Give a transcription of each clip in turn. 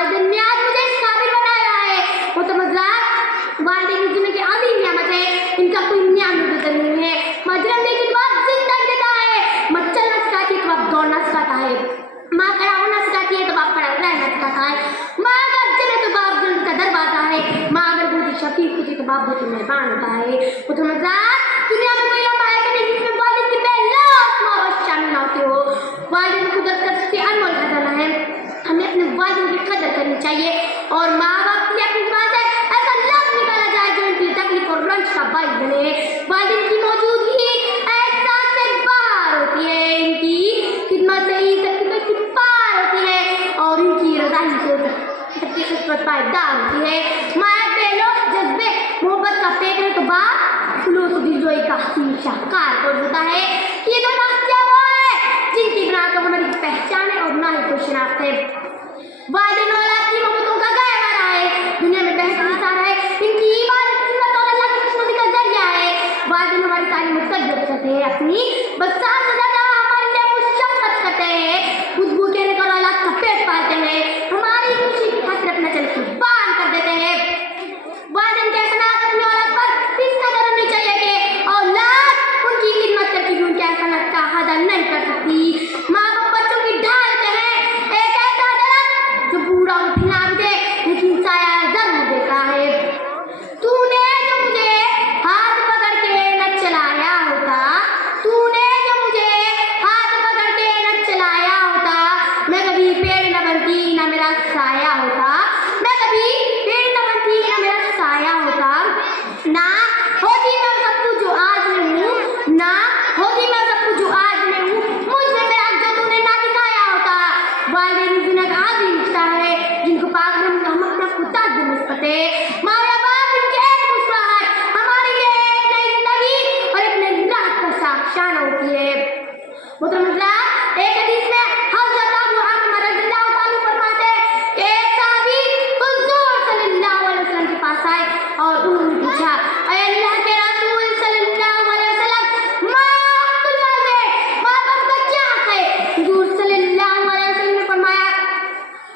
वालिदैन ने आज मुझे इस काबिल बनाया है। वालिदैन दुनिया की अजीम नियामत है, इनका कोई नियामत गुजर नहीं है। मजरम देखिए तो आप जिंदा देता है, माँ चलना सिखाती है तो आप दौड़ना सिखाता है, माँ खड़ा होना सिखाती है तो बाप खड़ा रहना सिखाता है, माँ अगर चले तो बाप जन का दरवाजा है, माँ अगर बूढ़ी शफीक होती तो बाप बहुत मेहरबान होता है। दुनिया में कोई लम्हा है नहीं जिसमें वालिद की पहला शामिल ना होती हो। वालिद कुदरत का सबसे अनमोल खजाना है, हमें अपने वालिद की कदर करनी चाहिए और माँ बाप की अपनी बात है ऐसा लफ्ज़ निकाला जाए जो इनकी तकलीफ और रंज का बाइस बने। वालिद की मौजूदगी एहसास से बाहर होती है, इनकी खिदमत से ही सबकी तकलीफ पार होती है और इनकी रज़ा ही से सबकी किस्मत पायदार होती है। माया बेलो जज्बे मोहब्बत का पेट है तो बाप खुलूस दिलजोई का हसीन शाहकार कर देता है कि ये दोनों हस्तियाँ वो है जिनकी बिना तो हमारी पहचान है और ना ही कोई शनाख्त है। वालिदैन औलाद की मोहब्बतों का गहवारा है, दुनिया में बेहतरीन सहारा है, इनकी इबादत सुन्नत और अल्लाह की खुशनुदी का जरिया है। वालिदैन हमारी तालीम और तरबियत करते हैं, अपनी बच्चा से ज़्यादा हमारे लिए मुशक्क़त करते हैं, खुद भूखे रहकर औलाद का पेट पालते हैं, हमारी खुशी की खातिर अपना चल कुर्बान कर देते हैं। वालिदैन के एहसानात अपनी औलाद पर इस कदर होनी चाहिए कि औलाद उनकी खिदमत करके भी उनके एहसानात का अदा नहीं कर सकती। माँ बाप बच्चों की ढालते हैं एक ऐसा दरख्त जो पूरा उठना दे लेकिन साया जरूर देता है। तूने जो मुझे हाथ पकड़ के न चलाया होता, तूने जो मुझे हाथ पकड़ के न चलाया होता, मैं कभी पेड़ न बनती न मेरा साया होता, मैं कभी पेड़ न बनती न मेरा साया होता, ना होती मैं सब कुछ जो आज मैं हूँ, ना होती मैं सब कुछ जो आज मैं हूँ, मुझसे मेरा जो तूने ना दिखाया होता। वालिदैन दुनिया का आज़ीम रिश्ता है जिनको पाक हम अपना खुदा भी मुस्बते। माँ या बाप इनकी एक मुस्कुराहट हमारे लिए एक नई जिंदगी और एक नई राह का साक्षात होती है। मोहतरम हज़रात, एक हदीस में हज़रत अबू हुरैरा रज़ियल्लाहु ताला फरमाते हैं कि एक सहाबी हुज़ूर सल्लल्लाहु अलैहि वसल्लम के पास आए और उन्होंने पूछा, ऐ अल्लाह के रसूल सल्लल्लाहु अलैहि वसल्लम, माँ बाप का क्या है? हुज़ूर सल्लल्लाहु अलैहि वसल्लम ने फरमाया,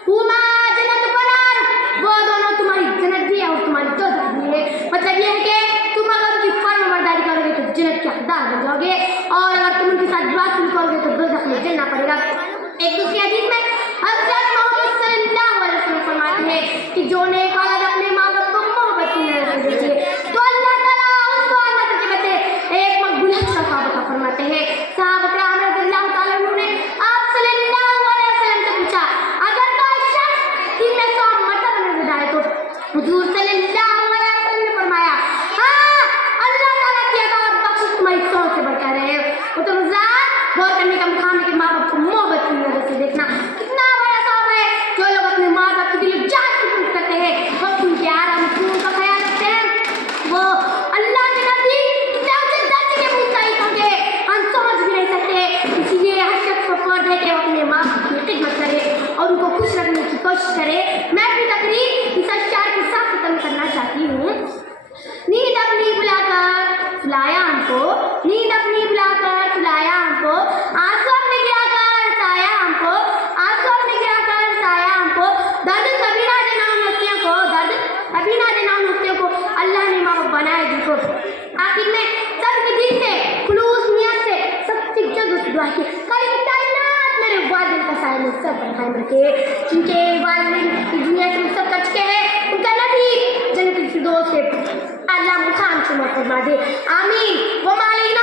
हुमा जन्नत व नार, वो दोनों तुम्हारी जन्नत भी है और तुम्हारी दोज़ख भी है। मतलब ये है कि तुम अगर उनकी फर्माबरदारी करोगे तो जन्नत के हकदार बन जाओगे और अगर तुम उनके साथ बातचीत करोगे तो दोज़ख में जलना पड़ेगा। एक दूसरी हदीस में हज़रत मोहम्मद सल्लल्लाहु अलैहि वसल्लम फरमाते हैं कि जो नेक औलाद अपने माँ बाप को मोहब्बत की नज़र से देखिए तो अल्लाह ताला उसको अल्लाह के बदले एक मकबूल हज का सवाब अता फरमाते हैं। सहाबा किराम रज़ियल्लाहु ताला अन्हुम ने आप सल्लल्लाहु अलैहि वसल्लम से पूछा, अगर कोई शख्स दिन में 100 मरतबा नज़र आए तो? हुज़ूर सल्लल्लाहु अलैहि वसल्लम ने फरमाया, हाँ, अल्लाह ताला की अता और बख्शिश तुम्हारी 100 से बढ़कर है। तो रमज़ान गौर करने का मुकाम है कि माँ बाप को मोहब्बत की नज़र से देखना कितना बड़ा सवाब है। जो लोग अपने माँ बाप की दिल जान की पूछ करते हैं, वक्त उनके आराम सुकून का ख्याल रखते हैं, वो अल्लाह के नज़दीक कितना ऊंचे दर्जे के मुस्तहिक होंगे हम समझ भी नहीं सकते। इसीलिए हर शख्स को फर्ज है कि वो अपने माँ बाप की खिदमत करे और उनको खुश रखने की कोशिश करे। मैं अपनी तकरीर इस अशार के साथ खत्म करना चाहती हूँ। नींद अपनी बुलाकर सुलाया हमको, नींद अपनी बुलाकर सुलाया हमको, आंसू अपने गिराकर साया हमको, आंसू अपने गिराकर साया हमको, दर्द कभी ना देना उन हस्तियों को, दर्द कभी ना देना उन हस्तियों को, अल्लाह ने माँ बाप बनाए जिनको। आखिर में सबके दिल से खुलूस नियत से सच्ची जज्बे दुआ की कल की कायनात मेरे वालिदैन का साया में सब पर कायम रखे, जिनके वालिदैन की दुनिया से सब कर चुके हैं उनका नसीब जन्नत की फिरदौस से अल्लाह मुखान से फरमा दे। आमीन व मालिना।